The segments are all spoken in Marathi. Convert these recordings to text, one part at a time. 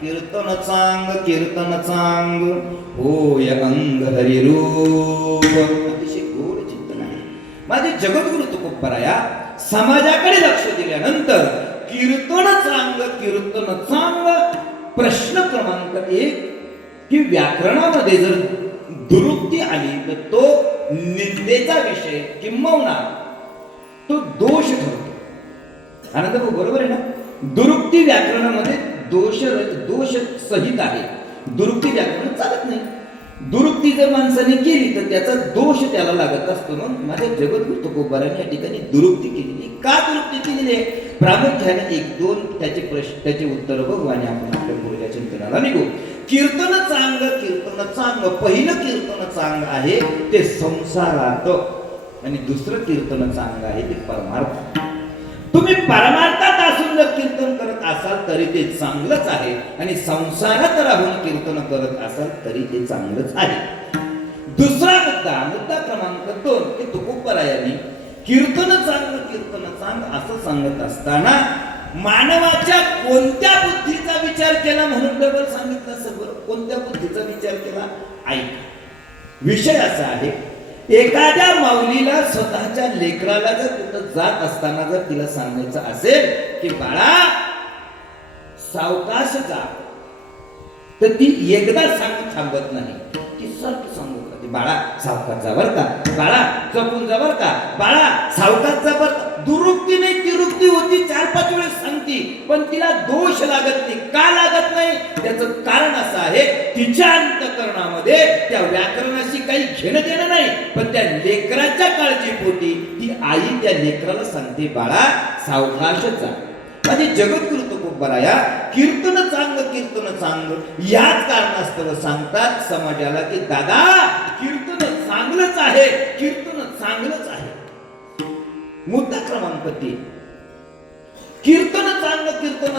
कीर्तन चांग होय अंग हरिरूप. अतिशय गोड चिंतन आहे. माझे जगद्गुरु तुकोबराया समाजाकडे लक्ष दिल्यानंतर कीर्तन चांग प्रश्न क्रमांक 1 की व्याकरणामध्ये जर दुरुक्ती आली तर तो निंदेचा विषय किंबहुना तो दोष ठरतो. आनंद भाऊ बरोबर आहे ना? दुरुक्ती व्याकरणामध्ये दोष सहित आहे. दुरुक्ती व्याकरण चालत नाही. दुरुक्ती जर माणसाने केली तर त्याचा दोष त्याला लागत असतो. मग माझ्या जगद्गुरु तुकोबारांनी या ठिकाणी दुरुक्ती केलेली. का दुरुक्ती केलेली आहे? प्रामुख्याने 1-2 त्याचे उत्तर बघू आणि आपण आपल्या पुढच्या चिंतनाला निघू. कीर्तन चांग पहिलं कीर्तन चांग आहे ते संसारात आणि दुसरं कीर्तन चांग आहे ते परमार्थ. तुम्ही परमार्थात असून जर कीर्तन करत असाल तरी ते चांगलंच आहे आणि संसारात राहून कीर्तन करत असाल तरी ते चांगलंच आहे. दुसरा मुद्दा क्रमांक 2 की तुकोबरायांनी कीर्तन चांग असं सांगत असताना मानवाच्या कोणत्या बुद्धीचा विचार केला म्हणून डबल सांगितलं. सगळं कोणत्या बुद्धीचा विचार केला? ऐक. विषय असा आहे, एखाद्या माऊलीला स्वतःच्या लेकराला जर कुठं जात असताना जर तिला सांगायचं असेल की बाळा सावकाश जा, तर ती एकदा सांगून थांबत नाही. ती सारखी सांगत राहते, बाळा सावकाश जा बरं का, बाळा जपून जा बरं का, बाळा सावकाश जा बरं. दुरुक्ती नाही तिरुक्ती होती 4-5 वेळेस सांगती पण तिला दोष लागत नाही. का लागत नाही? त्याचं कारण असं आहे, तिच्या अंतःकरणामध्ये त्या व्याकरणाशी काही घेणं देणं नाही, पण त्या लेकराच्या काळजीपोटी ती आई त्या लेकराला सांगते, बाळा सावकाश जा. माझे जगद्गुरु तुकोबराया कीर्तन चांग याच कारणास्तव सांगतात समाजाला की दादा कीर्तन चांगलंच आहे, कीर्तन चांगलंच आहे. मुद्दा क्रमांक 3 कीर्तन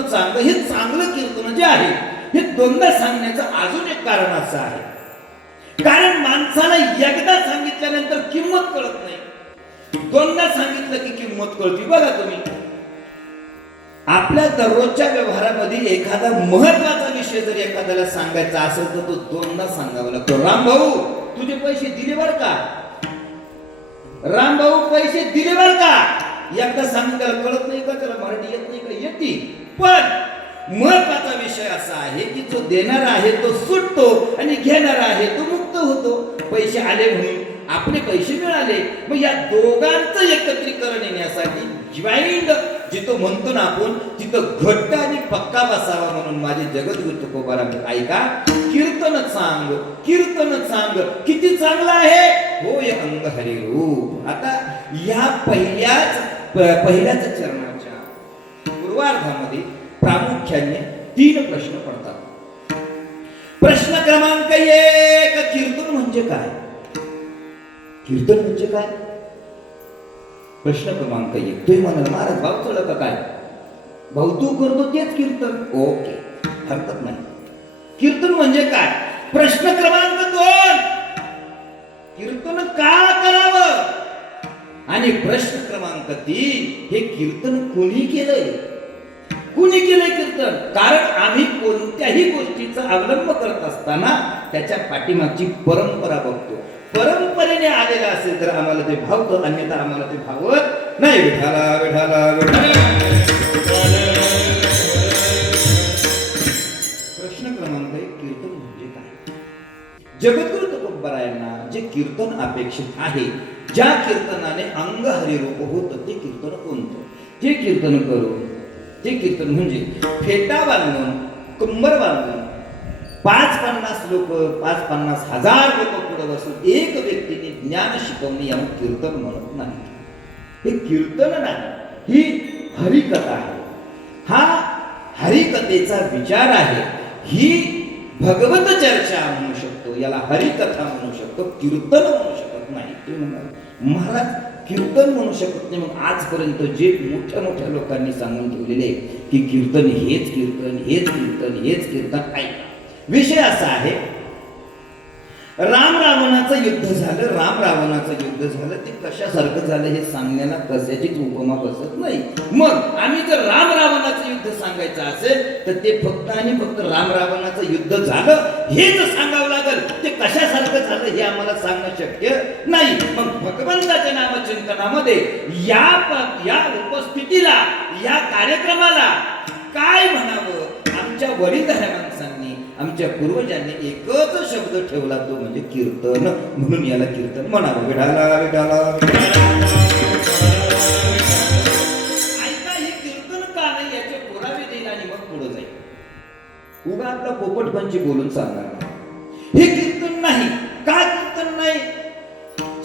चांग हे चांगलं कीर्तन जे आहे हे दोनदा सांगण्याचं अजून एक कारण असं आहे, कारण माणसाला एकदा सांगितल्यानंतर किंमत कळत नाही, दोनदा सांगितलं की किंमत कळती. बघा तुम्ही आपल्या दररोजच्या व्यवहारामध्ये एखादा महत्वाचा विषय जर एखाद्याला सांगायचा असेल तर तो दोनदा सांगावा लागतो. राम भाऊ तुझे पैसे दिले बर का, राम भाऊ पैसे दिले बर का. एकदा सांगून त्याला कळत नाही का, त्याला मराठी येत नाही का? येते. पण महत्वाचा विषय असा आहे की जो देणारा आहे तो सुटतो आणि घेणारा आहे तो मुक्त होतो. पैसे आले म्हणून आपले पैसे मिळाले, मग या दोघांचं एकत्रीकरण येण्यासाठी जॉईंट जिथं म्हणतो ना आपण तिथं घट्ट आणि पक्का बसावा. म्हणून माझे जगद्गुरु तुकोबारांनी ऐका, कीर्तन चांग किती चांगलं आहे, होय अंग हरिरूप. आता या पहिल्याच चरणाच्या पूर्वार्धामध्ये प्रामुख्याने 3 प्रश्न पडतात. प्रश्न क्रमांक 1 कीर्तन म्हणजे काय? कीर्तन म्हणजे काय? प्रश्न क्रमांक 1 तुम्ही म्हणाल महाराज भाऊ चढ का काय, भाऊ तू करतो तेच कीर्तन. ओके, हरकत नाही. कीर्तन म्हणजे काय? प्रश्न क्रमांक 2 कीर्तन का करावं? आणि प्रश्न क्रमांक 3 हे कीर्तन कोणी केलंय? कुणी केलंय कीर्तन? कारण आम्ही कोणत्याही गोष्टीचा अवलंब करत असताना त्याच्या पाठीमागची परंपरा बघतो. परंपरेने आलेला असेल तर आम्हाला ते भावतं, अन्यथा आम्हाला ते भावत नाही. विठाला विठाला प्रश्न क्रमांक 1 कीर्तन म्हणजे काय? जगद्गुरु तुकोबरायांना जे कीर्तन अपेक्षित आहे, ज्या कीर्तनाने अंग हरिरूप होतं ते कीर्तन कोणतं? जे कीर्तन करून ते कीर्तन म्हणजे फेटा बांधून कंबर बांधून 5-50 लोक 5-50,000 लोक पुढे बसून एक व्यक्तीने ज्ञान शिकवणे याला कीर्तन म्हणत नाही. हे कीर्तन नाही, ही हरिकथा आहे. हा हरिकथेचा विचार आहे. ही भगवत चर्चा म्हणू शकतो, याला हरिकथा म्हणू शकतो, कीर्तन म्हणू शकत नाही. तुम्ही म्हणाल महाराज कीर्तन म्हणू शकत नाही. मग आजपर्यंत जे मोठ्या लोकांनी सांगून ठेवलेले की कीर्तन हेच कीर्तन, हेच कीर्तन, हेच कीर्तन. ऐका, विषय असा आहे, राम रावणाचं युद्ध झालं, राम रावणाचं युद्ध झालं, ते कशासारखं झालं हे सांगण्याला कशाचीच उपमा बसत नाही. मग आम्ही जर राम रावणाचं युद्ध सांगायचं असेल तर ते फक्त आणि फक्त राम रावणाचं युद्ध झालं हेच सांगावं लागेल. ते कशासारखं झालं हे आम्हाला सांगणं शक्य नाही. मग भगवंताच्या नामचिंतनामध्ये या उपस्थितीला, या कार्यक्रमाला काय म्हणावं, आमच्या वडीलधाऱ्या माणसांनी, आमच्या पूर्वजांनी एकच शब्द ठेवला, तो म्हणजे कीर्तन. म्हणून याला कीर्तन म्हणावं. विठाला विठाला ऐका, हे कीर्तन का नाही याचे पुरावे देईल आणि मग पुढे जाईल. उगा आपला पोपटपंची बोलून सांगणार नाही. हे कीर्तन नाही. का कीर्तन नाही?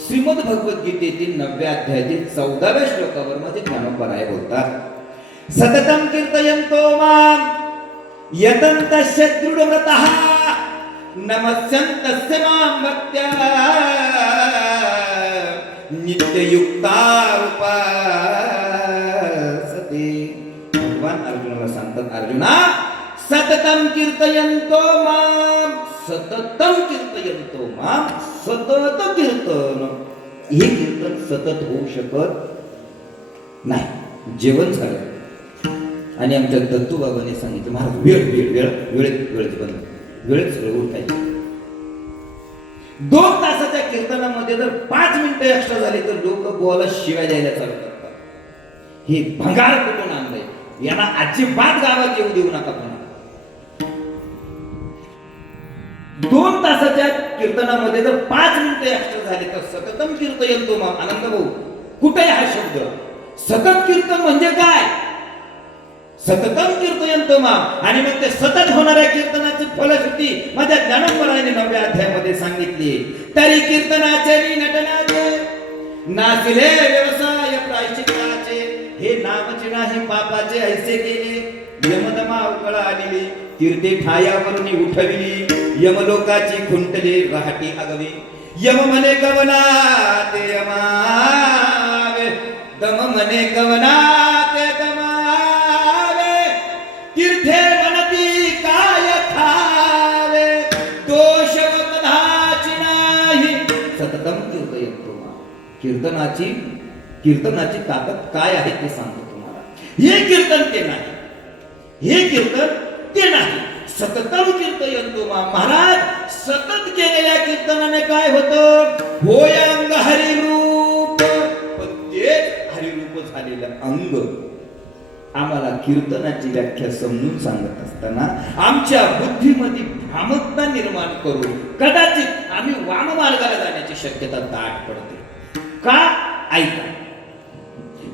श्रीमद भगवद्गीतेतील 9व्या अध्यायातील 14व्या श्लोकावर माझे ज्ञानोबराय बोलतात, सततं कीर्तयन्तो मां यतन्तस्य दृढव्रतः नमस्यन्तस्य मां भक्त्या नित्ययुक्ता उपासते. भगवान अर्जुनाला सांगतात, अर्जुना सततं कीर्तयन्तो मां, सततं कीर्तयन्तो मां, सतत कीर्तन. हे कीर्तन सतत होऊ शकत नाही. जेवण झालं आणि आमच्या दत्तू बाबांनी सांगितलं, महाराज वेळ वेळ वेळ वेळेत बंद, वेळेत सगळं उठायचं. 2 तासाच्या कीर्तनामध्ये जर 5 मिनिटं एक्स्ट्रा झाली तर लोक बोला शिवाय द्यायला चालू करतात. हे भंगार कुठून आणलंय, यांना अजिबात गावात येऊ देऊ नका. पुन्हा 2 तासाच्या कीर्तनामध्ये जर 5 मिनिटं एक्स्ट्रा झाली तर सततम कीर्तयन्तो मां. आनंद भाऊ, कुठे हा शब्द? सतत कीर्तन म्हणजे काय? सततम कीर्तयन्तो मां. आणि मग ते सतत होणाऱ्या कीर्तनाची फलश्रुती माझ्या ज्ञानोबरायाने 9व्या अध्यायामध्ये सांगितली. तरी कीर्तनाचे नटनाचे नासिले व्यवसाय प्रायश्चित्ताचे, हे नामचे नाही पापाचे ऐसे केले. यमदमा उकळा आलेली, तीर्थे ठायावरून उठविली, यमलोकाची खुंटली राहटी अगवी. यम म्हणे कवना ते यमावे, दम म्हणे कवना ते दमावे. तीर्थे म्हणती काय खावे, दोष कदाची नाही. सततम कीर्तयन्तो मां. कीर्तनाची ताकद काय आहे ते सांगतो तुम्हाला. हे कीर्तन ते नाही, हे कीर्तन ते नाही. सततम कीर्तयन्तो मां. महाराज, सतत केलेल्या कीर्तनाने काय होतं? होय अंग हरिरूप. तेच हरिरूप झालेलं अंग. आम्हाला कीर्तनाची व्याख्या समजून सांगत असताना आमच्या बुद्धीमध्ये भ्रामकता निर्माण करून कदाचित आम्ही वाममार्गाला जाण्याची शक्यता दाट पडते. का? ऐका,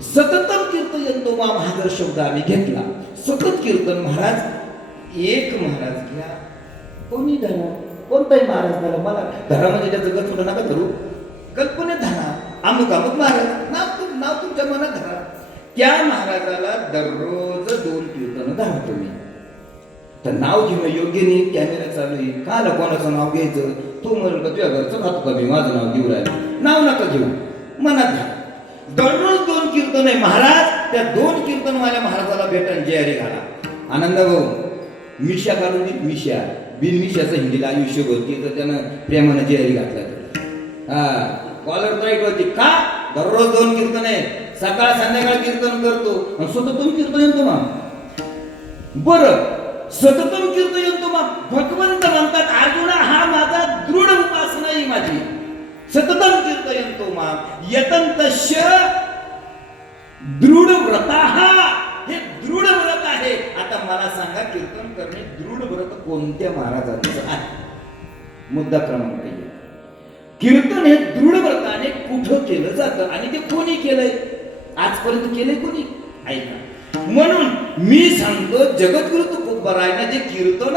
सततम कीर्तयन्तो मां हा जर शब्द आम्ही घेतला, सतत कीर्तन, महाराज एक महाराज घ्या, कोणी धरा, कोणताही महाराज धरा. मला धरा म्हणजे त्याचं गत थोडं नका धरू, कल्पने धरा, अमुक अमुक महाराज, नाव तुमच्या मनात धरा. त्या महाराजाला दररोज 2 कीर्तन धरा तुम्ही. तर नाव घेणं योग्य नाही. कॅमेरा चालू आहे, काला कोणाचं नाव घ्यायचं? तू म्हणून का तुझ्या घरचं खातो का मी माझं नाव घेऊ राहिलं? नाव नका घेऊ, मनात घ्या. दररोज 2 कीर्तन आहे महाराज. त्या 2 कीर्तन माझ्या महाराजाला भेटन, जयहरी घाला. आनंद भाऊ मिशा काढून देईल, मिशा बिनमिशाचं हिंदीला आयुष्य होती, तर त्यानं प्रेमानं जयहरी घातला. हा, कॉलर राईट होती. का? दररोज 2 कीर्तन आहे, सकाळ संध्याकाळ कीर्तन करतो. सततम कीर्तयन्तो मां. बरं, सततम कीर्तयन्तो मां. भगवंत म्हणतात, अर्जुना हा माझा दृढ उपासना आहे माझी. सततम कीर्तयन्तो मां यतन्तस्य दृढ व्रतः. हे दृढ व्रत आहे. आता मला सांगा, कीर्तन करणे दृढ व्रत कोणत्या महाराजांचं आहे? मुद्दा क्रमांक 1. कीर्तन हे दृढ व्रताने कुठं केलं जातं आणि ते कोणी केलंय? आजपर्यंत केलंय कोणी? ऐका, म्हणून मी सांगतो, जगद्गुरु तुकोबारायनं जे कीर्तन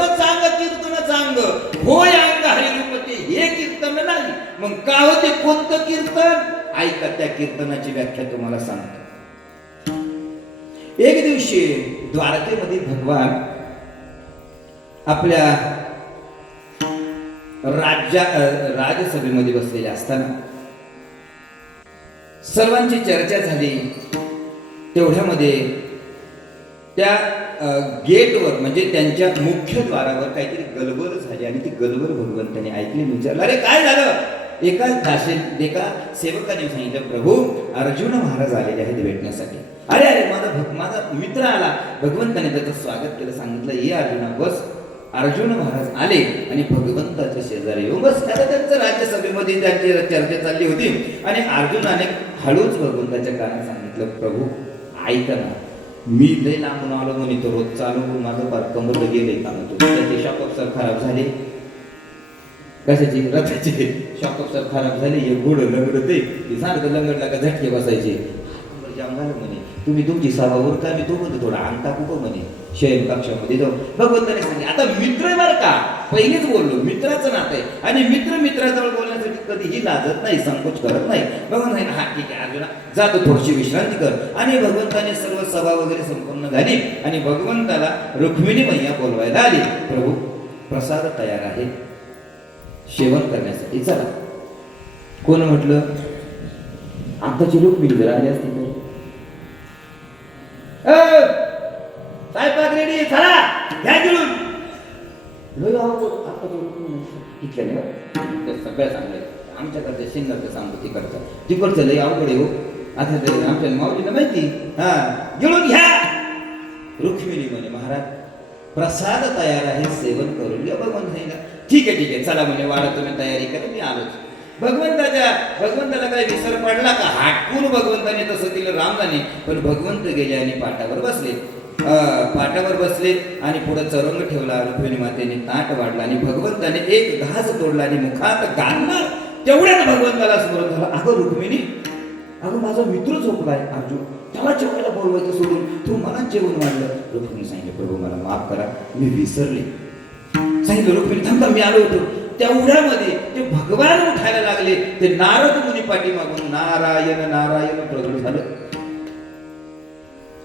चांग होय अंग हरिरूपते, हे कीर्तन नाही. मग का होते? कोणतं कीर्तन? ऐका, त्या कीर्तनाची व्याख्या तुम्हाला सांगतो. एक दिवशी द्वारकेमध्ये भगवान आपल्या राजसभेमध्ये बसलेले असताना सर्वांची चर्चा झाली. तेवढ्यामध्ये त्या गेटवर म्हणजे त्यांच्या मुख्य द्वारावर काहीतरी गलबल झाली आणि ती गलबल भगवंताने ऐकली. विचारलं, अरे काय झालं? एका सेवकाने सांगितलं, प्रभू अर्जुन महाराज आलेले आहेत भेटण्यासाठी. अरे अरे माझा मित्र आला. भगवंताने त्याचं स्वागत केलं, सांगितलं, ये अर्जुना बस. अर्जुन महाराज आले आणि भगवंताच्या शेजारी येऊन बस. त्यांचं राज्यसभेमध्ये त्यांची चर्चा चालली होती आणि अर्जुनाने हळूच भगवंताच्या कानात सांगितलं, प्रभू ऐका ना, मी लय लांबून आलो म्हणे, तो रोज चालू माझं फार कंबर गेले का त्याचे शॉकअप्सर खराब झाले. कशाची? रथाचे शॉकअप्सर खराब झाले. हे घोड लंगडते, सारखं लंगडला का झटके बसायचे. जाम झालं म्हणे, तुम्ही तुमची सभावर का मी तो म्हणतो थोडा अंग टाकू का म्हणे शयन कक्षामध्ये जाऊन. भगवंताने सांगितले, आता मित्र आहे बरं का, पहिलेच बोललो मित्राचं नातं आहे आणि मित्र मित्राजवळ बोलण्यासाठी कधीही लाजत नाही, संकोच करत नाही. भगवंत हा ठीक आहे अर्जुना, जातो थोडीशी विश्रांती कर. आणि भगवंताने सर्व सभा वगैरे संपन्न झाली आणि भगवंताला रुक्मिणी मैया बोलवायला आली. प्रभू प्रसाद तयार आहे सेवन करण्यासाठी, चला. कोण म्हटलं? आताची रुक्मिणी जर आली असती तर, स्वयंपाक रेडी, चला घ्या गिळून. सगळ्या सांगले आमच्याकडच्या शिंगाचं सांगतो तिकडचं लय अवघड आहे हो. आता ते आमच्या माऊलीला माहिती, हा गिळून घ्या. रुक्मिणी म्हणे, महाराज प्रसाद तयार आहे, सेवन करून घ्या. भगवंत सांगितलं, ठीक आहे चला म्हणे, वाडा तुम्ही तयारी करा, मी आलोच. भगवंताला काही विसर पडला का? हाटकून भगवंताने तसं केलं रामदाने. पण भगवंत गेले आणि पाटावर बसले आणि पुढे चरंग ठेवला. रुक्मिणी मातेने ताट वाढला आणि भगवंताने एक घास तोडला आणि मुखात घालणार. तेवढ्यात भगवंताला स्मरण झालं, अगं रुक्मिणी, अगं माझा मित्र झोपलाय अर्जुन, त्याला जेवायला बोलवायचं सोडून तू मला जेवण वाढलं. रुक्मिणी सांगितलं, प्रभू मला माफ करा, मी विसरले. सांगितलं, रुक्मिणी थांबता, मी आलो होतो. तेवढ्यामध्ये ते भगवान उठायला लागले. ते नारद मुनी पाठीमागून नारायण नारायण प्रगट झालं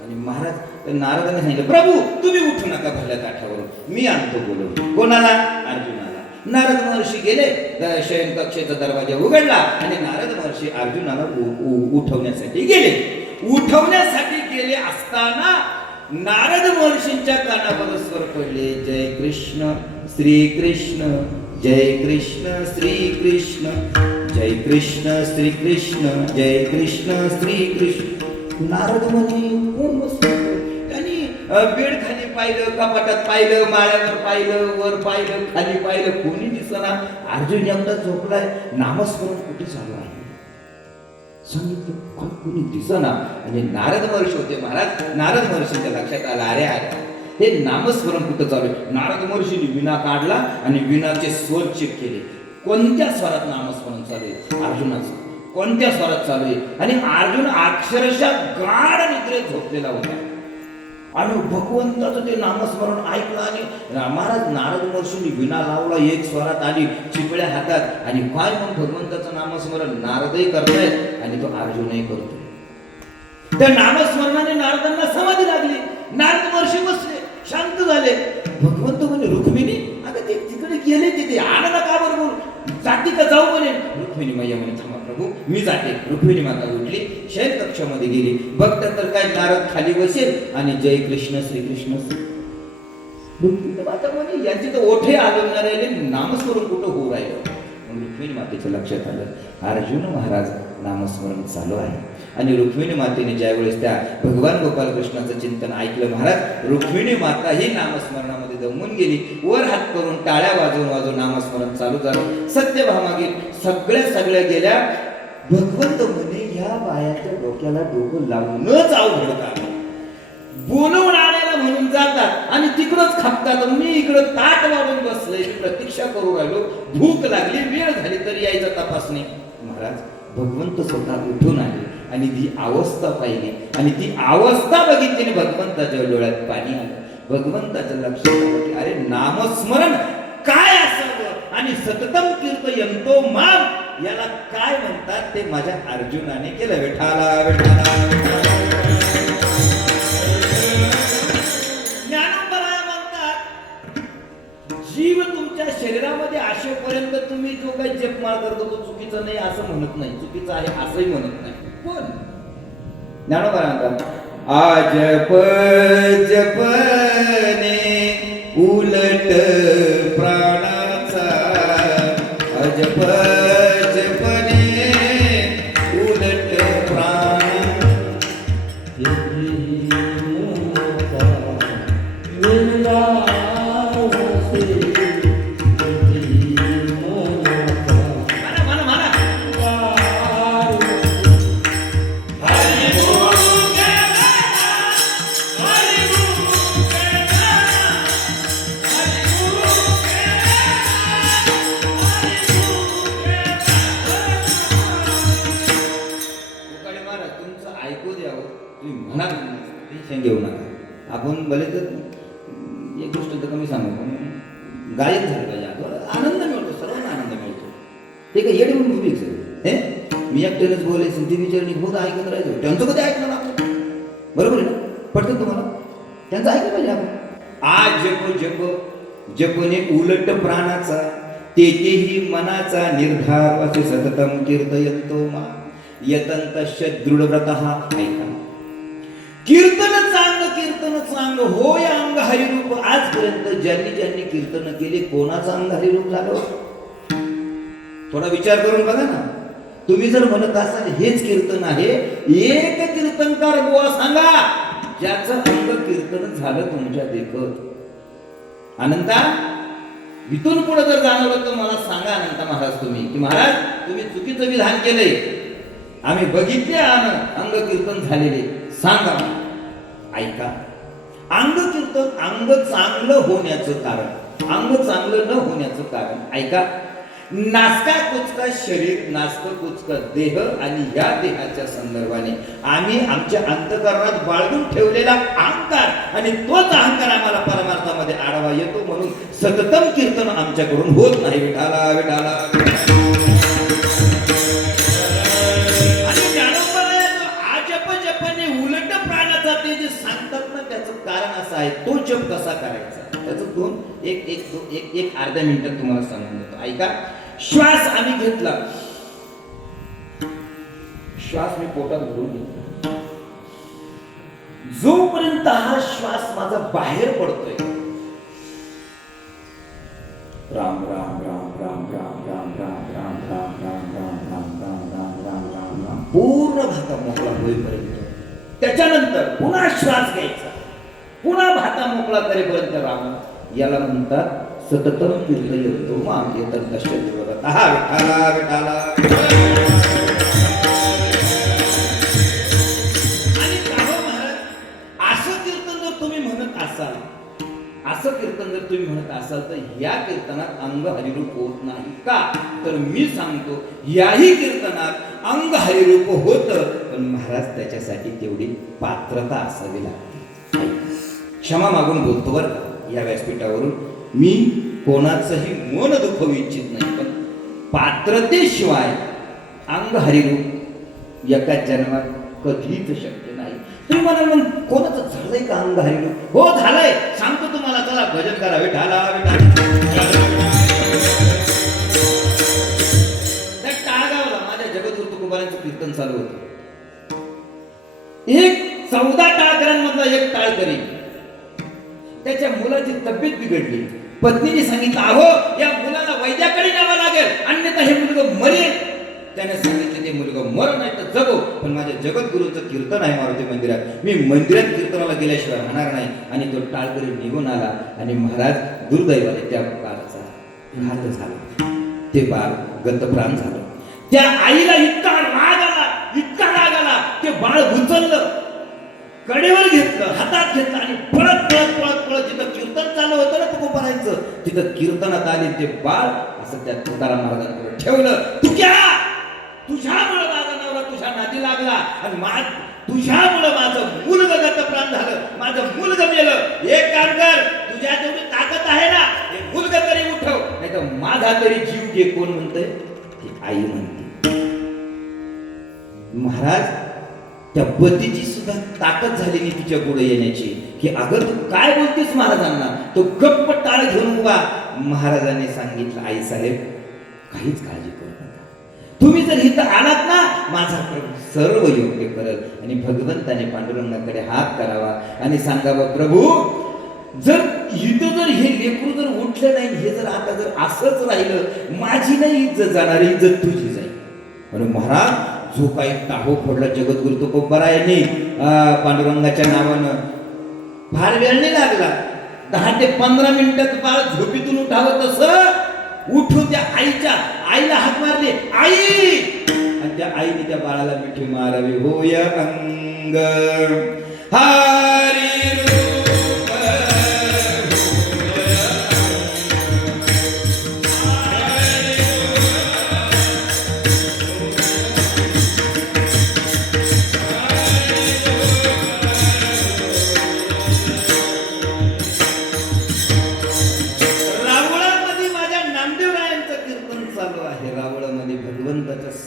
आणि महाराज नारदाने सांगितलं, प्रभू तुम्ही उठू नका भल्या ताठावरून, मी आणतो बोलवतो. कोणाला? अर्जुनाला. नारद महर्षी गेले, शयन कक्षेचा दरवाजा उघडला आणि नारद महर्षी अर्जुनाला उठवण्यासाठी गेले असताना नारद महर्षींच्या कानावर स्वर पडले, जय कृष्ण श्री कृष्ण, जय कृष्ण श्री कृष्ण, जय कृष्ण श्री कृष्ण, जय कृष्ण श्री कृष्ण. नारद म्हणे, कोण बसलं? त्यांनी बेड खाली पाहिलं, कपाटात पाहिलं, माळ्यावर पाहिलं, वर पाहिलं, खाली पाहिलं, कोणी दिसना. अर्जुन एवढा झोपलाय, नामस्मरण कुठे चालू आहे? सांगितलं, कोणी दिसना. आणि नारद महर्षी होते महाराज. नारद महर्षीच्या लक्षात आलं, अरे हे नामस्मरण कुठं चालू आहे? नारद महर्षीने विणा काढला आणि विणाचे स्वर चेक केले. कोणत्या स्वरात नामस्मरण चालू आहे? अर्जुनाचं. कोणत्या स्वरात चालू आहे? आणि अर्जुन अक्षरशः गाढ निद्रेत झोपलेला होता आणि भगवंताचं ते नामस्मरण ऐकलं आणि महाराज नारद महर्षींनी विणा लावला, एक स्वरात आली, चिपळ्या हातात आणि काय मग भगवंताचं नामस्मरण नारदही करतायत आणि तो अर्जुनही करतोय. त्या नामस्मरणाने नारदांना समाधी लागली. नारद महर्षी बसले, शांत झाले. भगवंत म्हणे, रुक्मिणी अगं ते तिकडे गेले, तिथे आणायला का बरोबर जाती का जाऊ म्हणे. रुक्मिणी मैया म्हणे, थांबा प्रभू मी जाते. रुक्मिणी माता उठली, शयन कक्षामध्ये गेली. बघतात तर काय नारद खाली बसेल आणि जय कृष्ण श्री कृष्ण. रुक्मिणी माता म्हणे, यांची तर ओठे आलवणार राहिले, नामस्मरण कुठं होऊ राहिलं. रुक्मिणी मातेच्या लक्षात आलं, अर्जुन महाराज नामस्मरण चालू आहे. आणि रुक्मिणी मातेने ज्या वेळेस त्या भगवान गोपाल कृष्णाचं चिंतन ऐकलं महाराज, रुक्मिणी माता ही नामस्मरणामध्ये दमून गेली. वर हात करून टाळ्या वाजवून नामस्मरण चालू झालं. सत्यभामागे सगळ्या गेल्या. भगवंत म्हणे, ह्या बायाच्या डोक्याला डोकं लावूनच अवघड का? बोलवून आणायला म्हणून जातात आणि तिकडच खापतात. मी इकडं ताट वाढून बसलोय, मी प्रतीक्षा करू राहिलो, भूक लागली, वेळ झाली तरी यायचा तपास नाही. महाराज भगवंत स्वतः उठून आले आणि ती अवस्था पाहिली आणि ती अवस्था बघितली, भगवंताच्या डोळ्यात पाणी आलं. भगवंताचं लक्षात आलं की अरे नामस्मरण काय असावं आणि सततम कीर्तयंतो माम याला काय म्हणतात ते माझ्या अर्जुनाने केलं. विठाला विठाला ज्ञानोबराय म्हणतात, जीव तुमच्या शरीरामध्ये असेपर्यंत तुम्ही जो काही जपमाळ करतो तो चुकीचा नाही असं म्हणत नाही, चुकीचं आहे असंही म्हणत नाही. पण ज्ञानोबराय म्हणतात आजप जपने उलट प्राणाचा अजप जपने उलट प्राण टेन्शन घेऊ नका. आपण भले तर एक गोष्ट तर कमी सांगू पण गायक झालं पाहिजे. आनंद मिळतो, सर्वांना आनंद मिळतो. ते काय येडे म्हणून उभी हे मी एकट्यानेच बोलायचं, ती विचारणी होत ऐकत राहायचं. त्यांचं कधी ऐकलं आपण, बरोबर आहे ना? पटतं तुम्हाला? त्यांचं ऐकलं पाहिजे आपण. आज जप जप जपने उलट प्राणाचा तेही मनाचा निर्धार असे सततम कीर्तयंतो मा यतंतश्च दृढव्रतः. ऐका, कीर्तन चांग होय अंग हरिरूप. आजपर्यंत ज्यांनी ज्यांनी कीर्तन केले कोणाचं अंग हरिरूप झालं? थोडा विचार करून बघा ना. तुम्ही जर म्हणत असाल हेच कीर्तन आहे, एक कीर्तनकार बुवा सांगा ज्याचं अंग कीर्तन झालं तुमच्या देखत. अनंता, इथून पुढे जर जाणवलं तर मला सांगा अनंता महाराज तुम्ही, की महाराज तुम्ही चुकीचं विधान केलंय, आम्ही बघितले अंग कीर्तन झालेले, सांगा. ऐका, अंग कीर्तन अंग चांगलं होण्याचं कारण, अंग चांगलं न होण्याचं कारण ऐका. नासका कुचका शरीर, नासका कुचका देह आणि या देहाच्या संदर्भाने आम्ही आमच्या अंतःकरणात बाळगून ठेवलेला अहंकार आणि तोच अहंकार आम्हाला परमार्थामध्ये आढावा येतो. म्हणून सततम कीर्तन आमच्याकडून होत नाही. विठाला विठाला. तो जप कसा करायचा त्याचं एक अर्ध्या मिनिटात तुम्हाला सांगून देतो. ऐका. श्वास आम्ही घेतला, श्वास मी पोटात भरून घेतला, जोपर्यंत हा श्वास माझा बाहेर पडतोय राम राम राम राम राम राम राम राम राम राम राम राम राम राम राम राम राम पूर्ण भाता मोकळा होईपर्यंत, त्याच्यानंतर पुन्हा श्वास घ्यायचा, पुन्हा भाता मोकळा करेपर्यंत राम. याला म्हणतात सततम कीर्तयतो माम यतंतश्च दृढव्रतः. विठाला विठाला. आणि महाराज असं कीर्तन जर तुम्ही म्हणत असाल, असं कीर्तन जर तुम्ही म्हणत असाल तर या कीर्तनात अंग हरिरूप होत नाही का? तर मी सांगतो याही कीर्तनात अंग हरिरूप होतं, पण महाराज त्याच्यासाठी तेवढी पात्रता असावी लागते. क्षमा मागून बोलतो बरं का या व्यासपीठावरून. मी कोणाचंही मन दुखवू इच्छित नाही, पण पात्रतेशिवाय अंग हरिरूप एका जन्मात कधीच शक्य नाही. तुम्ही म्हणाल मग कोणाचं झालंय का अंग हरिरूप? हो झालंय, सांगतो तुम्हाला. चला भजन करा. विठाला विठाला. त्या टाळगावला माझ्या जगद्गुरु तुकोबारांचं कीर्तन चालू होतं. एक 14 टाळकऱ्यांमधला एक टाळकरी, त्याच्या मुलाची तब्येत बिघडली. पत्नीने सांगितलं अहो या मुलाला वैद्याकडे न्यावं लागेल, अन्यथा हे मुलगा मरेल. त्याने सांगितलं ते मुलगा मर नाही तर जगो, पण माझ्या जगद्गुरूंचं कीर्तन आहे मारुती मंदिरात, मी मंदिरात कीर्तनाला गेल्याशिवाय राहणार नाही. आणि तो टाळकरी निघून आला आणि महाराज दुर्दैवाने त्या बाळाचा घात झाला. ते बाळ गतप्राण झालं. त्या आईला इतका राग आला ते बाळ उचललं, कडेवर घेतलं, हातात घेतलं आणि पळत पळत पळत पळत जिथं कीर्तन चालू होतं ना तुकोबारांचं, तिथं कीर्तनात आले ते बाळ असं त्या तुकाराम महाराजांकडे ठेवलं. तुझ्यामुळं माझा नवरा तुझ्या नादी लागला आणि तुझ्यामुळं माझं मुलगं गतप्राण झालं, माझं मुलगं मेलं. एक काम कर, तुझ्या जेवढी ताकद आहे ना हे मुलगं तरी उठव, नाही तर माझा तरी जीव घे. कोण म्हणतंय? ती आई म्हणते. महाराज त्या पतीची सुद्धा ताकद झाली नाही तिच्या पुढे येण्याची, की अगं तू काय बोलतेस महाराजांना? तो गप्प टाळ घेऊन उभा. महाराजांनी सांगितलं आई साहेब काहीच काळजी करू नका, तुम्ही जर इथं आलात ना, माझा प्रभू सर्व योग्य करल. आणि भगवंताने पांडुरंगाकडे हात करावा आणि सांगावा, प्रभू जर इथं जर हे लेकरू जर उठलं नाही, हे जर आता जर असंच राहिलं, माझी नाही इज्जत जाणार, इज्जत तुझी जाईल. म्हणून महाराज जो काही टाहो फोडला जगद्गुरु तुकोबरायांनी पांडुरंगाच्या नावानं, फार वेळ नाही लागला, 10 ते 15 मिनिटात बाळ झोपीतून उठावं तसं उठून त्या आईला हाक मारले, आई, आणि त्या आईने त्या बाळाला मिठी मारावी. होय अंग हरी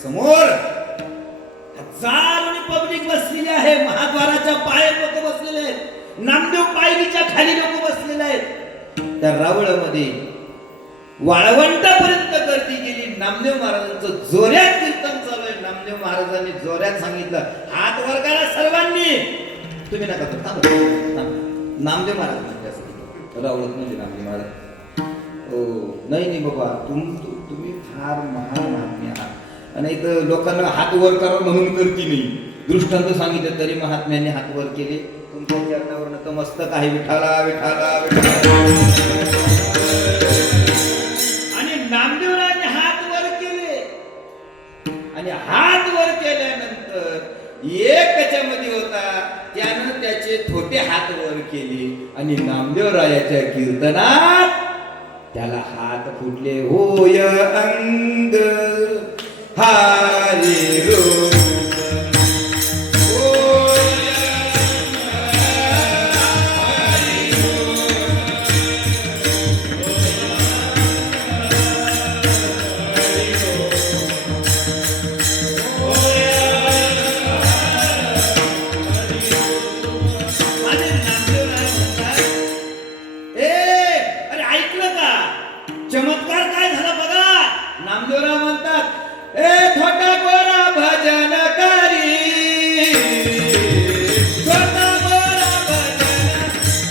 समोर हजारोनी पब्लिक बसलेली आहे. महाद्वाराच्या बाहेर लोक बसलेले आहेत, नामदेव पायरीच्या खाली लोक बसलेले आहेत. त्या रावळामध्ये वाळवंटापर्यंत गर्दी गेली. नामदेव महाराजांचं जोऱ्यात कीर्तन चालू आहे. नामदेव महाराजांनी जोऱ्यात सांगितलं, हात वर करा सर्वांनी. तुम्ही नका तर थांबा. नामदेव महाराज म्हणजे असं रावळत म्हणजे नामदेव महाराज, हो नाही बाबा, तुम्ही फार महान महात्म्य आहात. आणि इथं लोकांना हात वर करा म्हणून करती नाही, दृष्टांत सांगितलं तरी महात्म्यांनी हात वर केले. तुमच्या चरणावर नतमस्तक आहे. विठाला विठाला विठाला. आणि नामदेवरायांनी हात वर केले, आणि हात वर केल्यानंतर एक त्याच्यामध्ये होता, त्यानं त्याचे छोटे हात वर केले आणि नामदेवरायाच्या कीर्तनात त्याला हात फुटले. होय अंग हरी रूप चमत्कार काय झाला बघा. नामदेवराव म्हणतात, ए छोटा गोरा भजन करी, छोटा गोरा भजन करी,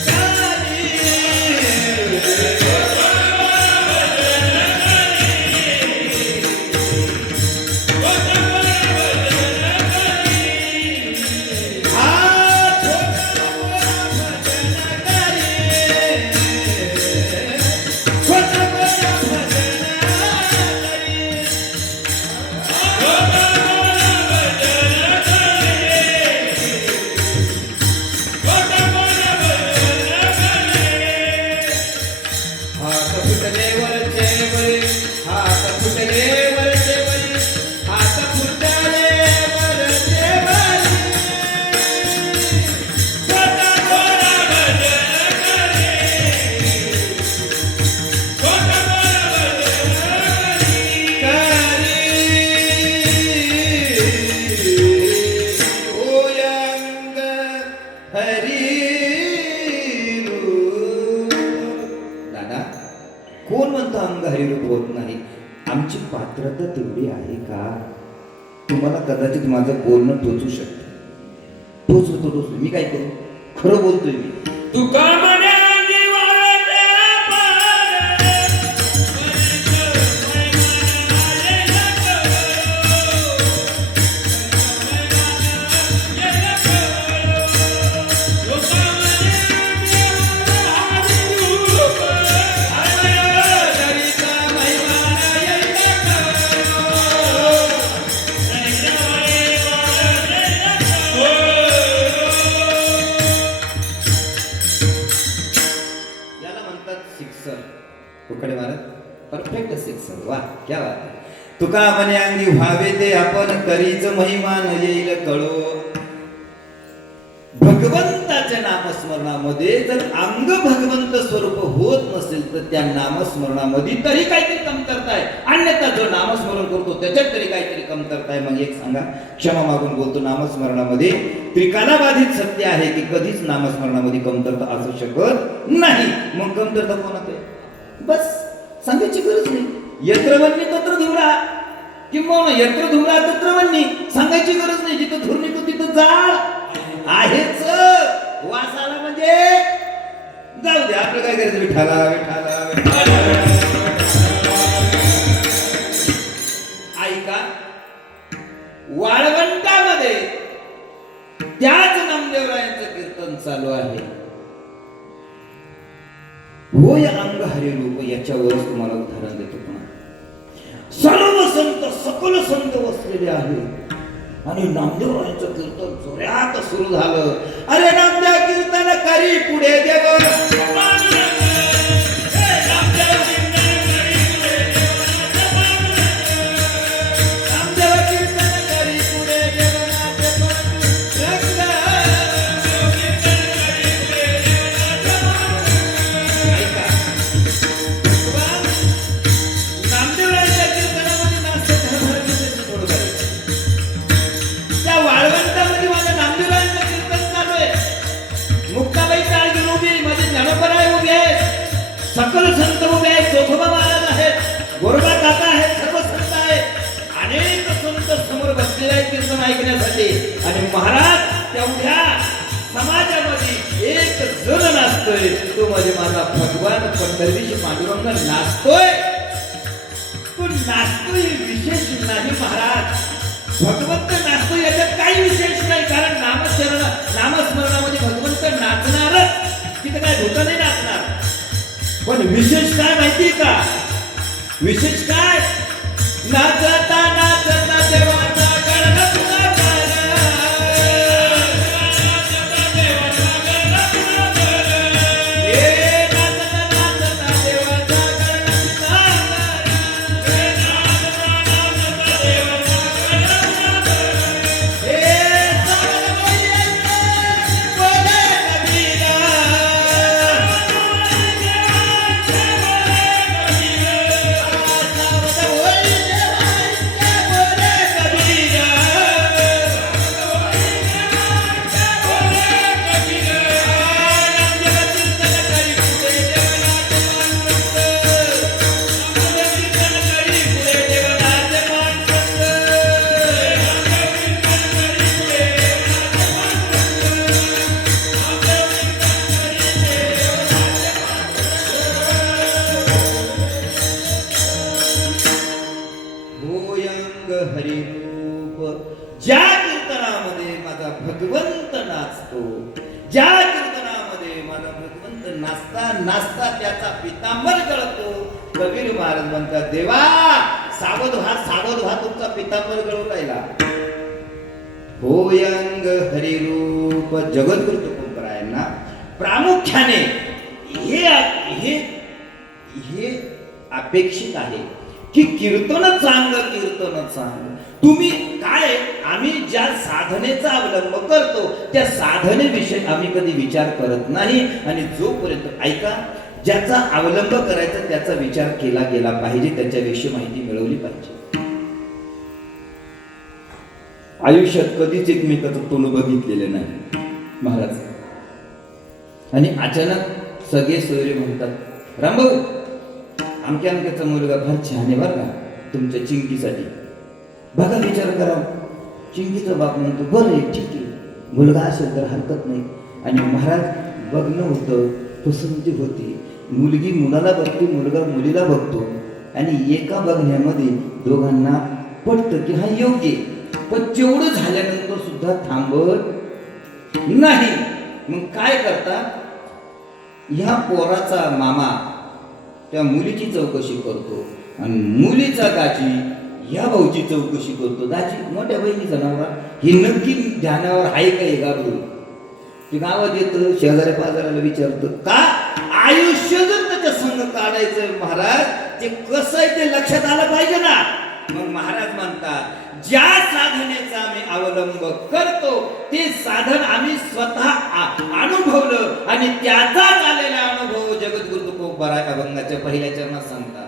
कोण म्हणतो अंग हरिरूप होत नाही? आमची पात्रता तेवढी आहे का? तुम्हाला कदाचित माझं बोलणं टोचू शकते. टोचू मी काय करू? खरं बोलतोय मी. तू का म्हणे परफेक्ट सिक्सर. वा क्या बात आहे. तुका म्हणे अंगी व्हावे ते आपण करीच महिमान येईल कळो. भगवंताच्या नामस्मरणामध्ये जर अंग भगवंत स्वरूप होत नसेल तर त्या नामस्मरणामध्ये तरी काहीतरी कमतरता आहे. अन्यथा जो नामस्मरण करतो त्याच्यात तरी काहीतरी कमतरता आहे. मग एक सांगा, क्षमा मागून बोलतो, नामस्मरणामध्ये त्रिकालाबाधित सत्य आहे की कधीच नामस्मरणामध्ये कमतरता असू शकत नाही. मग कमतरता कोणात आहे? बस सांगायची गरज नाही. यंत्र म्हणणे तत्र धुरा. किंवा यत्र धुरा तत्र वन्नी सांगायची गरज नाही. जिथं धूर निघतो तिथं जाळ आहेच. वासाला म्हणजे जाऊ दे, आपलं काय करायचं, विठाला विठाला विठाला. ऐका, वाळवंटामध्ये त्याच नामदेवरायांचं कीर्तन चालू आहे. होय अंग हरी रूप, याच्यावरच तुम्हाला उदाहरण देतो. पुन्हा सर्व संत सकल संत बसलेले आहेत आणि नामदेवरायांचं कीर्तन जोरात सुरू झालं. अरे नामदेव कीर्तन करी पुढे देव, सकल संत उभे आहेत, जोखोबा महाराज आहेत, गोरबा काका आहेत, सर्व संत आहेत. अनेक संत समोर बसलेले आहेत कीर्तन ऐकण्यासाठी. आणि महाराज तेवढ्या समाजामध्ये एक जण नाचतोय, तो म्हणजे माझा भगवान पंढरीशी पांडुरंग नाचतोय. तो नाचतोय विशेष नाही महाराज, भगवंत नाचतो याच्यात काही विशेष नाही. कारण नामस्मरणामध्ये भगवंत नाचणारच, तिथे काय धोका नाही नाचणार. पण विशेष काय माहिती का? विशेष काय? नाचता नाचता देवाचा गणपती ज्या कीर्तनामध्ये माझा भगवंत नाचतो, ज्या कीर्तनामध्ये माझा भगवंत नाचता नाचता त्याचा पितांबर गळतो. कबीर महाराज म्हणतात, देवा सावध व्हा, तुमचा पितांबर गळू राहिला. होय अंग हरिरूप. जगद्गुरु तुकोबरायांना प्रामुख्याने हे अपेक्षित आहे की कीर्तन चांग. तुम्ही काय, आम्ही ज्या साधनेचा अवलंब करतो त्या साधनेविषयी आम्ही कधी विचार करत नाही. आणि जोपर्यंत ऐका, ज्याचा अवलंब करायचा त्याचा विचार केला गेला पाहिजे, त्याच्याविषयी माहिती मिळवली पाहिजे. आयुष्यात कधीच एकमेकाचं तोंड बघितलेलं नाही महाराज. आणि अचानक सगळे सोयरे म्हणतात, रामभाऊ आमक्याचा मुलगा फार छान आहे बरं का, तुमच्या चिंकीसाठी बघा विचार करा. चिंकीचा बाप म्हणतो, बरं आहे ठीक आहे, मुलगा असेल तर हरकत नाही. आणि महाराज बघणं होतं, पसंती होती, मुलगी मुलाला बघते, मुलगा मुलीला बघतो. आणि एका बघण्यामध्ये दोघांना पटतं की हा योग्य आहे. पण तेवढं झाल्यानंतर सुद्धा थांबत नाही. मग काय करतात, ह्या पोराचा मामा त्या मुलीची चौकशी करतो आणि मुलीचा दाजी या भाऊची चौकशी करतो. दाजी मोठ्या बहिणीचा नवरा हे नक्की ध्यानावर आहे का हे गाभरू. ते गावात येतं, शेजाऱ्या पाजाऱ्याला विचारतं का आयुष्य जर त्याच्या संग काढायचं महाराज, ते कसं आहे ते लक्षात आलं पाहिजे ना. मग महाराज म्हणतात, ज्या साधनेचा आम्ही अवलंब करतो ते साधन आम्ही स्वतः अनुभवलं आणि त्याचा आलेला अनुभव जगद्गुरु तुकोबराय अभंगाच्या पहिल्या चरणात सांगतात.